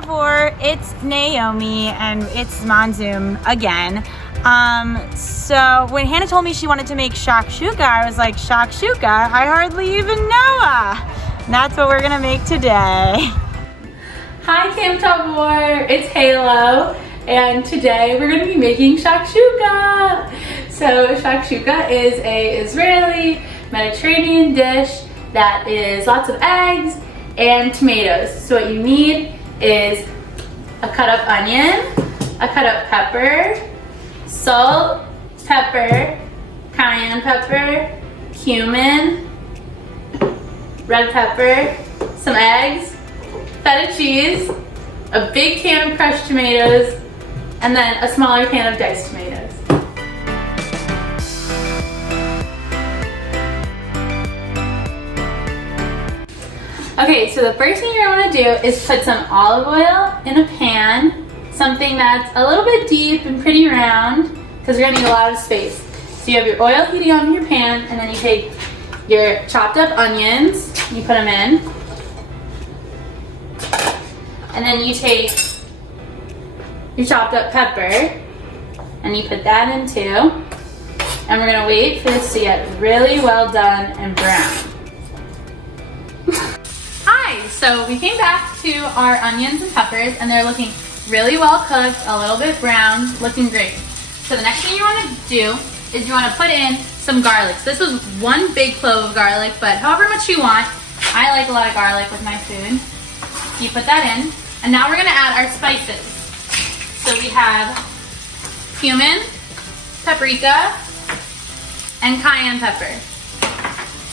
Tavor, it's Naomi, and it's Zman Zoom again. So when Hannah told me she wanted to make shakshuka, I was like, shakshuka? I hardly even know her. And that's what we're gonna make today. Hi Camp Tavor, it's Halo, and today we're gonna be making shakshuka. So shakshuka is a Israeli Mediterranean dish that is lots of eggs and tomatoes. So what you need is a cut up onion, a cut up pepper, salt, pepper, cayenne pepper, cumin, red pepper, some eggs, feta cheese, a big can of crushed tomatoes, and then a smaller can of diced tomatoes. Okay, so the first thing you're gonna want to do is put some olive oil in a pan, something that's a little bit deep and pretty round, because you're gonna need a lot of space. So you have your oil heating on in your pan, and then you take your chopped up onions, you put them in, and then you take your chopped up pepper, and you put that in too, and we're gonna wait for this to get really well done and brown. Hi, so we came back to our onions and peppers, and they're looking really well cooked, a little bit brown, looking great. So the next thing you want to do is you want to put in some garlic. So this was one big clove of garlic, but however much you want. I like a lot of garlic with my food. So you put that in, and now we're going to add our spices. So we have cumin, paprika, and cayenne pepper.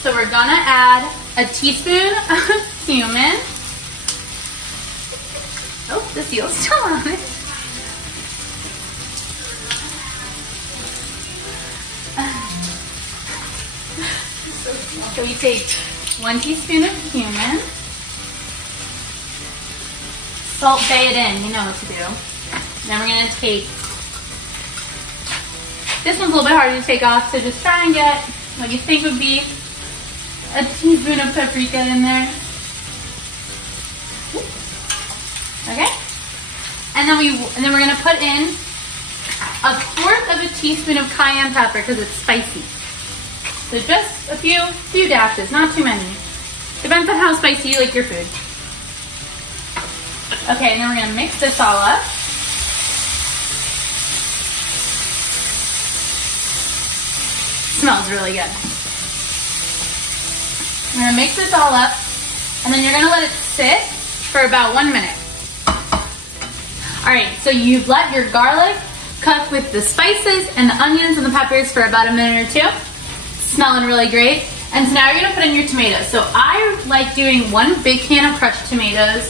So we're going to add a teaspoon of cumin. Oh, the seal's still on it. So we take 1 teaspoon of cumin. Salt bay it in, you know what to do. Then we're going to take, this one's a little bit harder to take off, so just try and get what you think would be a teaspoon of paprika in there. Okay? And then we're gonna put in 1/4 of a teaspoon of cayenne pepper because it's spicy. So just a few dashes, not too many. Depends on how spicy you like your food. Okay, and then we're gonna mix this all up. Smells really good. We're gonna mix this all up, and then you're gonna let it sit for about 1 minute. All right, so you've let your garlic cook with the spices and the onions and the peppers for about 1 minute or 2. Smelling really great. And so now you're gonna put in your tomatoes. So I like doing 1 big can of crushed tomatoes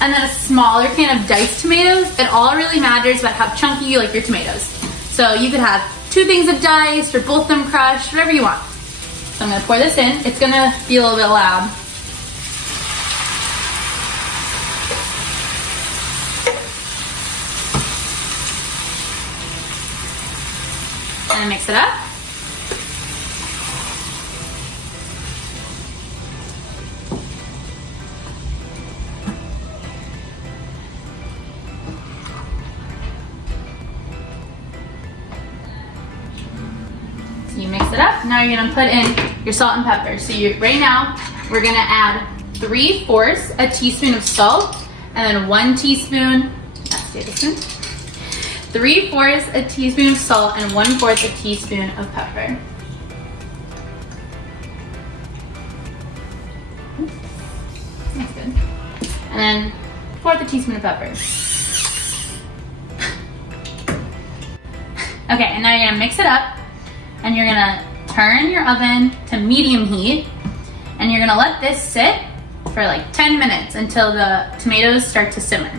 and then a smaller can of diced tomatoes. It all really matters about how chunky you like your tomatoes. So you could have 2 things of diced or both of them crushed, whatever you want. So I'm gonna pour this in. It's gonna be a little bit loud. And mix it up. So you mix it up. Now you're gonna put in your salt and pepper. So right now, we're gonna add 3/4 a teaspoon of salt, and then 1 teaspoon, that's the other spoon. 3/4 a teaspoon of salt and 1/4 a teaspoon of pepper. That's good. And then 1/4 a teaspoon of pepper. Okay, and now you're gonna mix it up, and you're gonna turn your oven to medium heat, and you're gonna let this sit for like 10 minutes until the tomatoes start to simmer.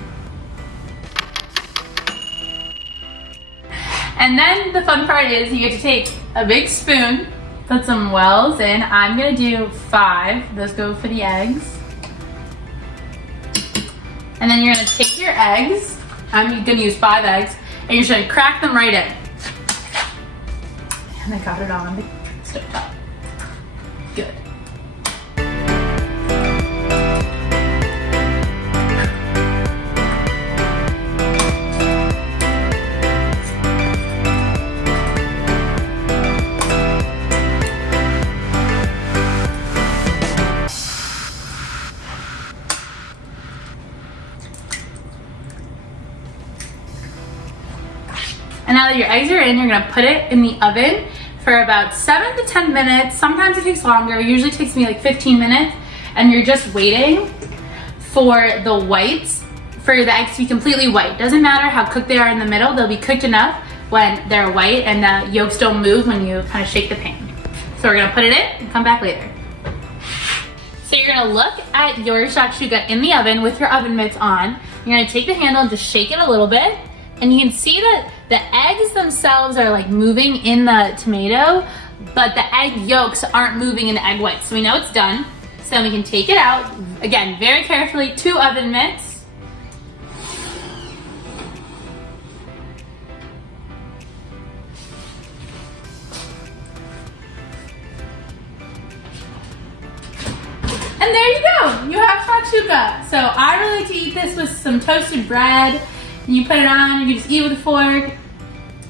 And then the fun part is you get to take a big spoon, put some wells in. I'm gonna do 5, those go for the eggs. And then you're gonna take your eggs, I'm gonna use 5 eggs, and you're just gonna crack them right in. And I got it on the stove top. Good. your eggs are in, you're gonna put it in the oven for about 7 to 10 minutes. Sometimes it takes longer. It usually takes me like 15 minutes. And you're just waiting for the whites, for the eggs to be completely white. Doesn't matter how cooked they are in the middle, they'll be cooked enough when they're white and the yolks don't move when you kind of shake the pan. So we're gonna put it in and come back later. So you're gonna look at your shakshuka in the oven with your oven mitts on. You're gonna take the handle and just shake it a little bit. And you can see that the eggs themselves are like moving in the tomato, but the egg yolks aren't moving in the egg whites. So we know it's done. So then we can take it out, again, very carefully, 2 oven mitts. And there you go, you have shakshuka. So I really like to eat this with some toasted bread. And you put it on, you can just eat with a fork.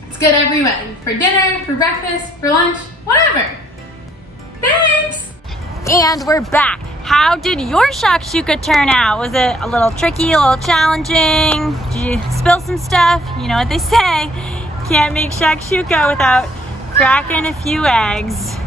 It's good every way, for dinner, for breakfast, for lunch, whatever. Thanks! And we're back. How did your shakshuka turn out? Was it a little tricky, a little challenging? Did you spill some stuff? You know what they say, can't make shakshuka without cracking a few eggs.